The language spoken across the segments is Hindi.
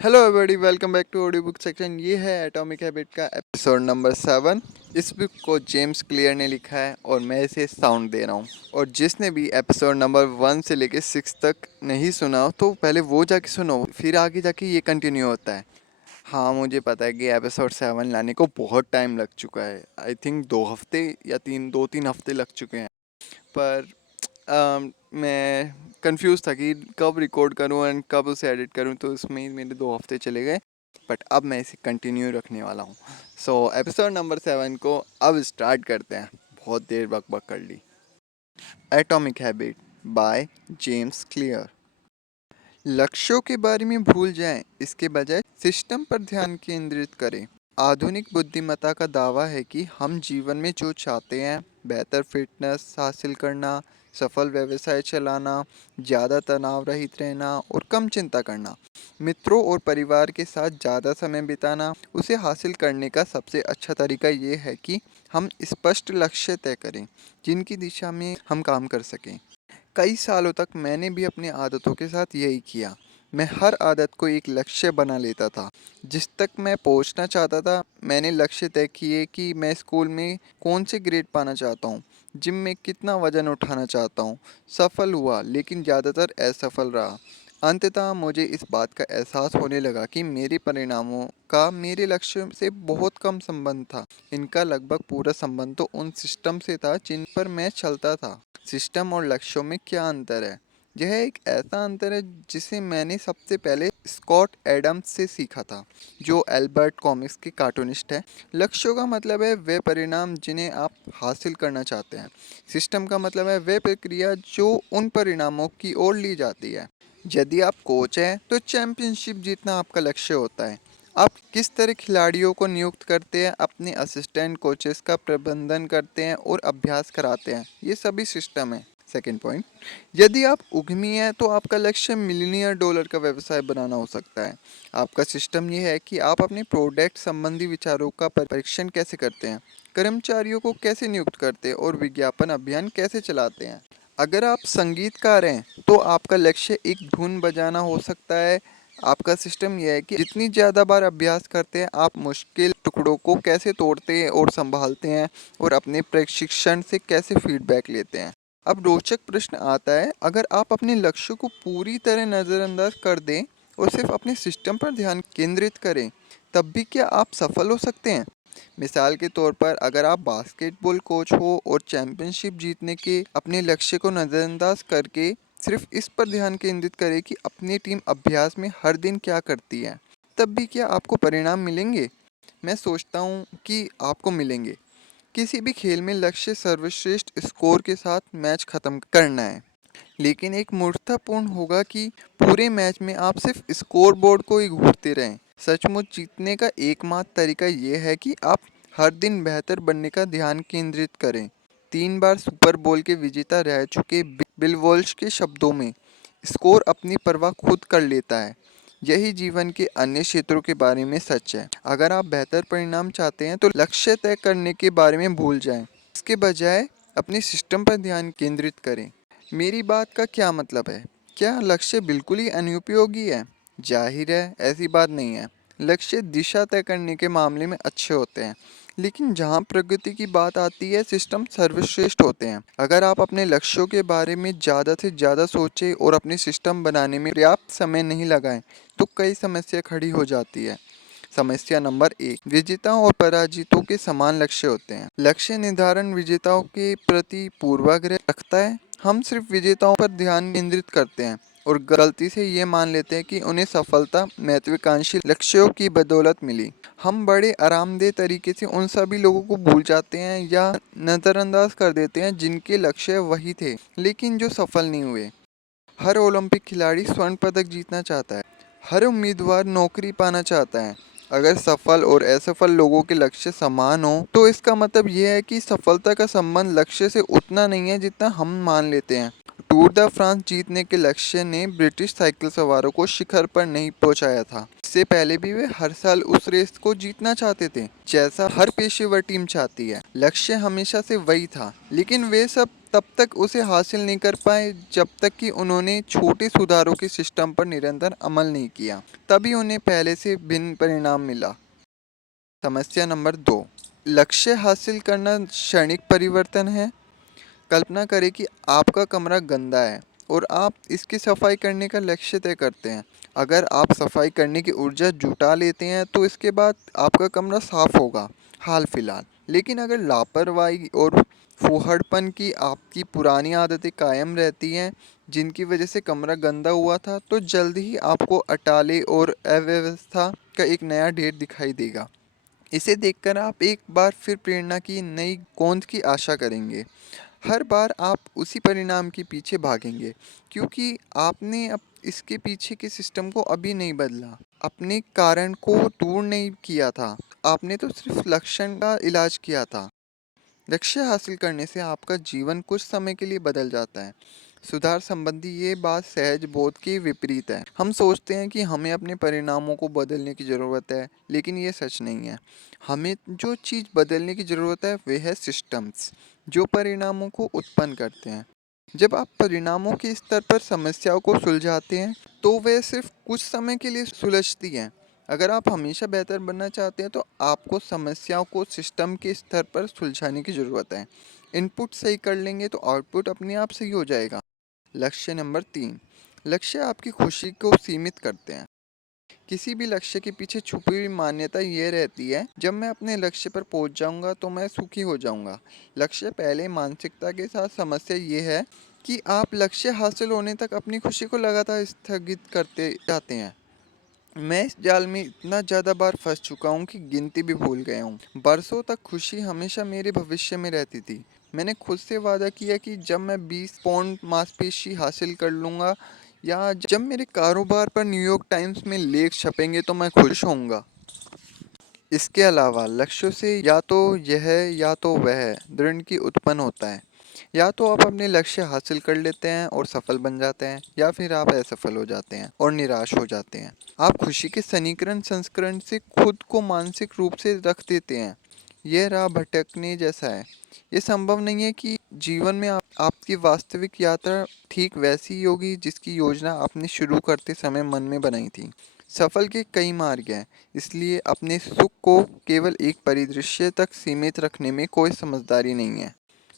Hello everybody, welcome back to audio book section. ये है एटॉमिक हैबिट का एपिसोड नंबर 7। इस बुक को जेम्स क्लियर ने लिखा है और मैं इसे साउंड दे रहा हूँ। और जिसने भी एपिसोड नंबर 1 से लेके 6 तक नहीं सुना तो पहले वो जाके सुनो, फिर आगे जाके ये कंटिन्यू होता है। हाँ, मुझे पता है कि एपिसोड 7 लाने को बहुत टाइम लग चुका है। आई थिंक 2 हफ्ते या 2-3 हफ्ते लग चुके हैं। पर मैं कंफ्यूज था कि कब रिकॉर्ड करूं एंड कब उसे एडिट करूं, तो इसमें ही मेरे 2 हफ्ते चले गए। बट अब मैं इसे कंटिन्यू रखने वाला हूं। सो एपिसोड नंबर 7 को अब स्टार्ट करते हैं। बहुत देर बक कर ली। Atomic habit by James Clear. लक्ष्यों के बारे में भूल जाएं, इसके बजाय सिस्टम पर ध्यान केंद्रित करें। आधुनिक बुद्धिमत्ता का दावा है कि हम जीवन में जो चाहते हैं, बेहतर फिटनेस हासिल करना, सफल व्यवसाय चलाना, ज़्यादा तनाव रहित रहना और कम चिंता करना, मित्रों और परिवार के साथ ज़्यादा समय बिताना, उसे हासिल करने का सबसे अच्छा तरीका ये है कि हम स्पष्ट लक्ष्य तय करें जिनकी दिशा में हम काम कर सकें। कई सालों तक मैंने भी अपनी आदतों के साथ यही किया। मैं हर आदत को एक लक्ष्य बना लेता था जिस तक मैं पहुंचना चाहता था। मैंने लक्ष्य तय किए कि मैं स्कूल में कौन से ग्रेड पाना चाहता हूँ, जिम में कितना वजन उठाना चाहता हूँ। सफल हुआ लेकिन ज़्यादातर असफल रहा। अंततः मुझे इस बात का एहसास होने लगा कि मेरे परिणामों का मेरे लक्ष्य से बहुत कम संबंध था। इनका लगभग पूरा संबंध तो उन सिस्टम से था जिन पर मैं चलता था। सिस्टम और लक्ष्यों में क्या अंतर है? यह एक ऐसा अंतर है जिसे मैंने सबसे पहले स्कॉट एडम्स से सीखा था, जो एल्बर्ट कॉमिक्स के कार्टूनिस्ट है। लक्ष्यों का मतलब है वे परिणाम जिन्हें आप हासिल करना चाहते हैं। सिस्टम का मतलब है वे प्रक्रिया जो उन परिणामों की ओर ली जाती है। यदि आप कोच हैं तो चैंपियनशिप जीतना आपका लक्ष्य होता है। आप किस तरह खिलाड़ियों को नियुक्त करते हैं, अपने असिस्टेंट कोचेस का प्रबंधन करते हैं और अभ्यास कराते हैं, ये सभी सिस्टम है। सेकेंड पॉइंट, यदि आप उद्यमी हैं तो आपका लक्ष्य मिलियनियर डॉलर का व्यवसाय बनाना हो सकता है। आपका सिस्टम ये है कि आप अपने प्रोडक्ट संबंधी विचारों का परीक्षण कैसे करते हैं, कर्मचारियों को कैसे नियुक्त करते हैं और विज्ञापन अभियान कैसे चलाते हैं। अगर आप संगीतकार हैं तो आपका लक्ष्य एक धुन बजाना हो सकता है। आपका सिस्टम यह है कि जितनी ज़्यादा बार अभ्यास करते हैं, आप मुश्किल टुकड़ों को कैसे तोड़ते हैं और संभालते हैं और अपने प्रशिक्षण से कैसे फीडबैक लेते हैं। अब रोचक प्रश्न आता है, अगर आप अपने लक्ष्य को पूरी तरह नज़रअंदाज कर दें और सिर्फ अपने सिस्टम पर ध्यान केंद्रित करें, तब भी क्या आप सफल हो सकते हैं? मिसाल के तौर पर, अगर आप बास्केटबॉल कोच हो और चैंपियनशिप जीतने के अपने लक्ष्य को नज़रअंदाज करके सिर्फ इस पर ध्यान केंद्रित करें कि अपनी टीम अभ्यास में हर दिन क्या करती है, तब भी क्या आपको परिणाम मिलेंगे? मैं सोचता हूँ कि आपको मिलेंगे। किसी भी खेल में लक्ष्य सर्वश्रेष्ठ स्कोर के साथ मैच खत्म करना है, लेकिन एक मूर्खतापूर्ण होगा कि पूरे मैच में आप सिर्फ स्कोर बोर्ड को ही घूरते रहें। सचमुच जीतने का एकमात्र तरीका यह है कि आप हर दिन बेहतर बनने का ध्यान केंद्रित करें। 3 बार सुपर बोल के विजेता रह चुके बिल वॉल्श के शब्दों में, स्कोर अपनी परवाह खुद कर लेता है। यही जीवन के अन्य क्षेत्रों के बारे में सच है। अगर आप बेहतर परिणाम चाहते हैं तो लक्ष्य तय करने के बारे में भूल जाएं। इसके बजाय अपने सिस्टम पर ध्यान केंद्रित करें। मेरी बात का क्या मतलब है? क्या लक्ष्य बिल्कुल ही अनुपयोगी है? जाहिर है ऐसी बात नहीं है। लक्ष्य दिशा तय करने के मामले में अच्छे होते हैं, लेकिन जहाँ प्रगति की बात आती है, सिस्टम सर्वश्रेष्ठ होते हैं। अगर आप अपने लक्ष्यों के बारे में ज़्यादा से ज़्यादा सोचें और अपने सिस्टम बनाने में पर्याप्त समय नहीं लगाएं, तो कई समस्या खड़ी हो जाती है। समस्या नंबर 1, विजेताओं और पराजितों के समान लक्ष्य होते हैं। लक्ष्य निर्धारण विजेताओं के प्रति पूर्वाग्रह रखता है। हम सिर्फ विजेताओं पर ध्यान केंद्रित करते हैं और गलती से ये मान लेते हैं कि उन्हें सफलता महत्वाकांक्षी लक्ष्यों की बदौलत मिली। हम बड़े आरामदेह तरीके से उन सभी लोगों को भूल जाते हैं या नज़रअंदाज कर देते हैं जिनके लक्ष्य वही थे लेकिन जो सफल नहीं हुए। हर ओलंपिक खिलाड़ी स्वर्ण पदक जीतना चाहता है। हर उम्मीदवार नौकरी पाना चाहता है। अगर सफल और असफल लोगों के लक्ष्य समान हो तो इसका मतलब यह है कि सफलता का संबंध लक्ष्य से उतना नहीं है जितना हम मान लेते हैं। टूर द फ्रांस जीतने के लक्ष्य ने ब्रिटिश साइकिल सवारों को शिखर पर नहीं पहुंचाया था। इससे पहले भी वे हर साल उस रेस को जीतना चाहते थे, जैसा हर पेशेवर टीम चाहती है। लक्ष्य हमेशा से वही था, लेकिन वे सब तब तक उसे हासिल नहीं कर पाए जब तक कि उन्होंने छोटे सुधारों के सिस्टम पर निरंतर अमल नहीं किया। तभी उन्हें पहले से भिन्न परिणाम मिला। समस्या नंबर 2, लक्ष्य हासिल करना क्षणिक परिवर्तन है। कल्पना करें कि आपका कमरा गंदा है और आप इसकी सफाई करने का लक्ष्य तय करते हैं। अगर आप सफाई करने की ऊर्जा जुटा लेते हैं तो इसके बाद आपका कमरा साफ होगा हाल फिलहाल। लेकिन अगर लापरवाही और फूहड़पन की आपकी पुरानी आदतें कायम रहती हैं जिनकी वजह से कमरा गंदा हुआ था, तो जल्द ही आपको अटाले और अव्यवस्था का एक नया ढेर दिखाई देगा। इसे देखकर आप एक बार फिर प्रेरणा की नई गोंद की आशा करेंगे। हर बार आप उसी परिणाम के पीछे भागेंगे क्योंकि आपने अब इसके पीछे के सिस्टम को अभी नहीं बदला, अपने कारण को दूर नहीं किया था। आपने तो सिर्फ लक्षण का इलाज किया था। लक्ष्य हासिल करने से आपका जीवन कुछ समय के लिए बदल जाता है। सुधार संबंधी ये बात सहज बोध के विपरीत है। हम सोचते हैं कि हमें अपने परिणामों को बदलने की ज़रूरत है, लेकिन ये सच नहीं है। हमें जो चीज़ बदलने की ज़रूरत है वे है सिस्टम्स, जो परिणामों को उत्पन्न करते हैं। जब आप परिणामों के स्तर पर समस्याओं को सुलझाते हैं, तो वे सिर्फ कुछ समय के लिए सुलझती हैं। अगर आप हमेशा बेहतर बनना चाहते हैं तो आपको समस्याओं को सिस्टम के स्तर पर सुलझाने की ज़रूरत है। इनपुट सही कर लेंगे तो आउटपुट अपने आप सही हो जाएगा। लक्ष्य नंबर 3, लक्ष्य आपकी खुशी को सीमित करते हैं। किसी भी लक्ष्य के पीछे छुपी हुई मान्यता ये रहती है, जब मैं अपने लक्ष्य पर पहुंच जाऊंगा तो मैं सुखी हो जाऊंगा। लक्ष्य पहले मानसिकता के साथ समस्या ये है कि आप लक्ष्य हासिल होने तक अपनी खुशी को लगातार स्थगित करते जाते हैं। मैं इस जाल में इतना ज़्यादा बार फंस चुका हूँ कि गिनती भी भूल गया हूँ। बरसों तक खुशी हमेशा मेरे भविष्य में रहती थी। मैंने खुद से वादा किया कि जब मैं 20 पौंड मांसपेशी हासिल कर लूँगा या जब मेरे कारोबार पर न्यूयॉर्क टाइम्स में लेख छपेंगे तो मैं खुश होऊंगा। इसके अलावा लक्ष्यों से या तो यह या तो वह दृढ़ की उत्पन्न होता है। या तो आप अपने लक्ष्य हासिल कर लेते हैं और सफल बन जाते हैं, या फिर आप असफल हो जाते हैं और निराश हो जाते हैं। आप खुशी के समीकरण संस्करण से खुद को मानसिक रूप से रख देते हैं। यह राह भटकने जैसा है। ये संभव नहीं है कि जीवन में आपकी वास्तविक यात्रा ठीक वैसी ही होगी जिसकी योजना आपने शुरू करते समय मन में बनाई थी। सफल के कई मार्ग हैं, इसलिए अपने सुख को केवल एक परिदृश्य तक सीमित रखने में कोई समझदारी नहीं है।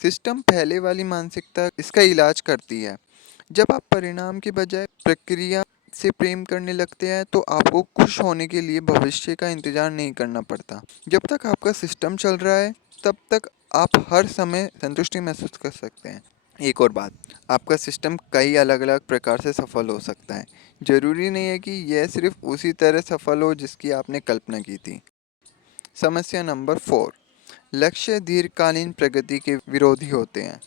सिस्टम पहले वाली मानसिकता इसका इलाज करती है। जब आप परिणाम के बजाय प्रक्रिया से प्रेम करने लगते हैं तो आपको खुश होने के लिए भविष्य का इंतजार नहीं करना पड़ता। जब तक आपका सिस्टम चल रहा है तब तक आप हर समय संतुष्टि महसूस कर सकते हैं। एक और बात, आपका सिस्टम कई अलग अलग प्रकार से सफल हो सकता है। जरूरी नहीं है कि यह सिर्फ उसी तरह सफल हो जिसकी आपने कल्पना की थी। समस्या नंबर 4, लक्ष्य दीर्घकालीन प्रगति के विरोधी होते हैं।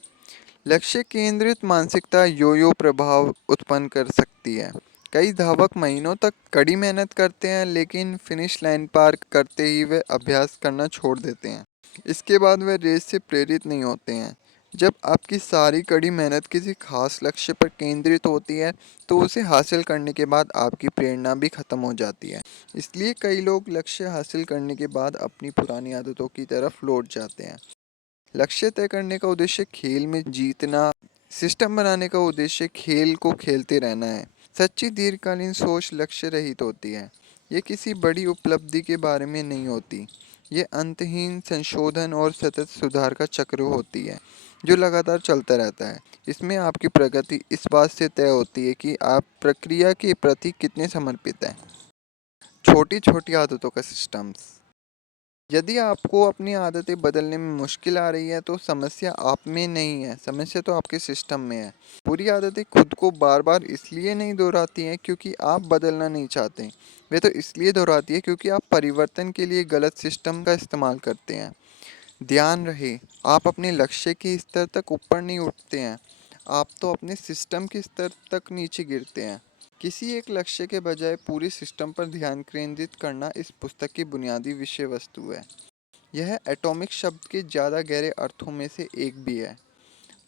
लक्ष्य केंद्रित मानसिकता यो-यो प्रभाव उत्पन्न कर सकती है। कई धावक महीनों तक कड़ी मेहनत करते हैं, लेकिन फिनिश लाइन पार करते ही वे अभ्यास करना छोड़ देते हैं। इसके बाद वे रेस से प्रेरित नहीं होते हैं। जब आपकी सारी कड़ी मेहनत किसी खास लक्ष्य पर केंद्रित होती है, तो उसे हासिल करने के बाद आपकी प्रेरणा भी खत्म हो जाती है। इसलिए कई लोग लक्ष्य हासिल करने के बाद अपनी पुरानी आदतों की तरफ लौट जाते हैं। लक्ष्य तय करने का उद्देश्य खेल में जीतना, सिस्टम बनाने का उद्देश्य खेल को खेलते रहना है। सच्ची दीर्घकालीन सोच लक्ष्य रहित होती है। ये किसी बड़ी उपलब्धि के बारे में नहीं होती। ये अंतहीन संशोधन और सतत सुधार का चक्र होती है, जो लगातार चलता रहता है। इसमें आपकी प्रगति इस बात से तय होती है कि आप प्रक्रिया के प्रति कितने समर्पित हैं। छोटी छोटी आदतों का सिस्टम्स। यदि आपको अपनी आदतें बदलने में मुश्किल आ रही है तो समस्या आप में नहीं है, समस्या तो आपके सिस्टम में है। बुरी आदतें खुद को बार बार इसलिए नहीं दोहराती हैं क्योंकि आप बदलना नहीं चाहते। वे तो इसलिए दोहराती है क्योंकि आप परिवर्तन के लिए गलत सिस्टम का इस्तेमाल करते हैं। ध्यान रहे, आप अपने लक्ष्य के स्तर तक ऊपर नहीं उठते हैं, आप तो अपने सिस्टम के स्तर तक नीचे गिरते हैं। किसी एक लक्ष्य के बजाय पूरी सिस्टम पर ध्यान केंद्रित करना इस पुस्तक की बुनियादी विषय वस्तु है। यह एटॉमिक शब्द के ज़्यादा गहरे अर्थों में से एक भी है।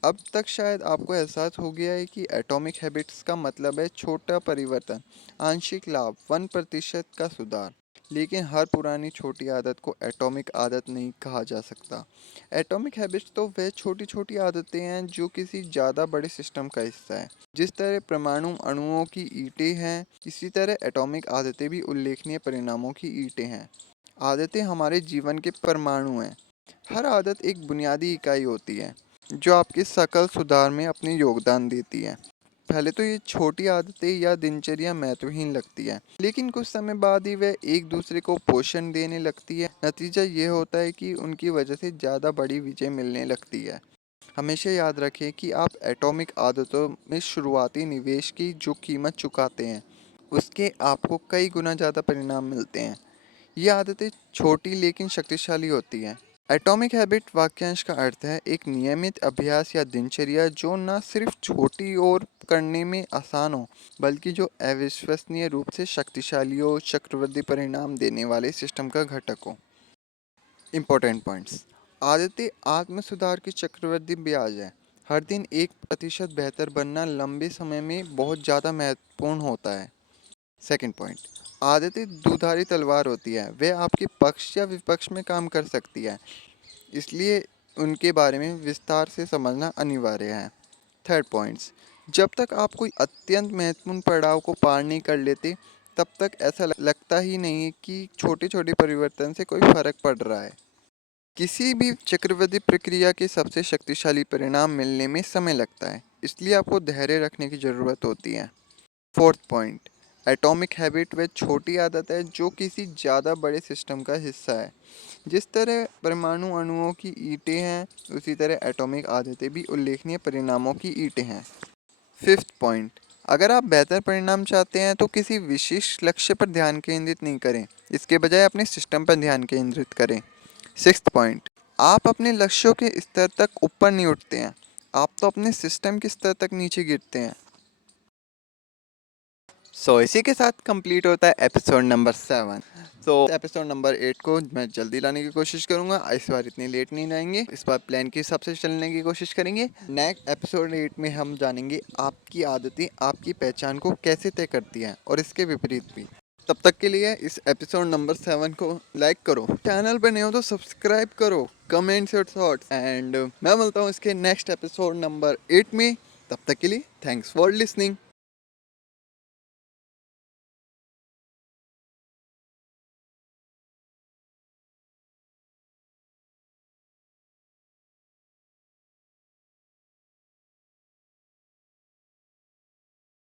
अब तक शायद आपको एहसास हो गया है कि एटॉमिक हैबिट्स का मतलब है छोटा परिवर्तन, आंशिक लाभ, 1% का सुधार। लेकिन हर पुरानी छोटी आदत को एटॉमिक आदत नहीं कहा जा सकता। एटॉमिक हैबिट्स तो वह छोटी छोटी आदतें हैं जो किसी ज़्यादा बड़े सिस्टम का हिस्सा है। जिस तरह परमाणु अणुओं की ईंटें हैं, इसी तरह एटॉमिक आदतें भी उल्लेखनीय परिणामों की ईंटें हैं। आदतें हमारे जीवन के परमाणु हैं। हर आदत एक बुनियादी इकाई होती है जो आपके सकल सुधार में अपनी योगदान देती है। पहले तो ये छोटी आदतें या दिनचर्या महत्वहीन लगती है, लेकिन कुछ समय बाद ही वह एक दूसरे को पोषण देने लगती है। नतीजा ये होता है कि उनकी वजह से ज़्यादा बड़ी विजय मिलने लगती है। हमेशा याद रखें कि आप एटॉमिक आदतों में शुरुआती निवेश की जो कीमत चुकाते हैं, उसके आपको कई गुना ज़्यादा परिणाम मिलते हैं। ये आदतें छोटी लेकिन शक्तिशाली होती हैं। एटॉमिक हैबिट वाक्यांश का अर्थ है एक नियमित अभ्यास या दिनचर्या जो न सिर्फ छोटी और करने में आसान हो, बल्कि जो अविश्वसनीय रूप से शक्तिशाली हो, चक्रवृद्धि परिणाम देने वाले सिस्टम का घटक हो। Important points. आदतें आत्म सुधार की चक्रवृद्धि ब्याज है। हर दिन 1% बेहतर बनना लंबे समय में बहुत ज़्यादा महत्वपूर्ण होता है। सेकंड पॉइंट, आदतें दुधारी तलवार होती है, वे आपके पक्ष या विपक्ष में काम कर सकती है, इसलिए उनके बारे में विस्तार से समझना अनिवार्य है। थर्ड पॉइंट्स, जब तक आप कोई अत्यंत महत्वपूर्ण पड़ाव को पार नहीं कर लेते, तब तक ऐसा लगता ही नहीं कि छोटे छोटे परिवर्तन से कोई फर्क पड़ रहा है। किसी भी चक्रवृद्धि प्रक्रिया के सबसे शक्तिशाली परिणाम मिलने में समय लगता है, इसलिए आपको धैर्य रखने की ज़रूरत होती है। फोर्थ पॉइंट, एटॉमिक हैबिट वह छोटी आदत है जो किसी ज़्यादा बड़े सिस्टम का हिस्सा है। जिस तरह परमाणु अणुओं की ईंटें हैं, उसी तरह एटॉमिक आदतें भी उल्लेखनीय परिणामों की ईंटें हैं। फिफ्थ पॉइंट, अगर आप बेहतर परिणाम चाहते हैं तो किसी विशेष लक्ष्य पर ध्यान केंद्रित नहीं करें, इसके बजाय अपने सिस्टम पर ध्यान केंद्रित करें। सिक्स्थ पॉइंट, आप अपने लक्ष्यों के स्तर तक ऊपर नहीं उठते हैं, आप तो अपने सिस्टम के स्तर तक नीचे गिरते हैं। इसी के साथ कंप्लीट होता है एपिसोड नंबर 7। एपिसोड नंबर 8 को मैं जल्दी लाने की कोशिश करूंगा। इस बार इतनी लेट नहीं लाएंगे, इस बार प्लान के हिसाब से चलने की कोशिश करेंगे। नेक्स्ट एपिसोड 8 में हम जानेंगे आपकी आदतें आपकी पहचान को कैसे तय करती हैं, और इसके विपरीत भी। तब तक के लिए इस एपिसोड नंबर 7 को लाइक करो, चैनल पर नहीं हो तो सब्सक्राइब करो, कमेंट्स और थॉट्स, एंड मैं मिलता हूँ इसके नेक्स्ट एपिसोड नंबर 8 में। तब तक के लिए थैंक्स फॉर लिसनिंग।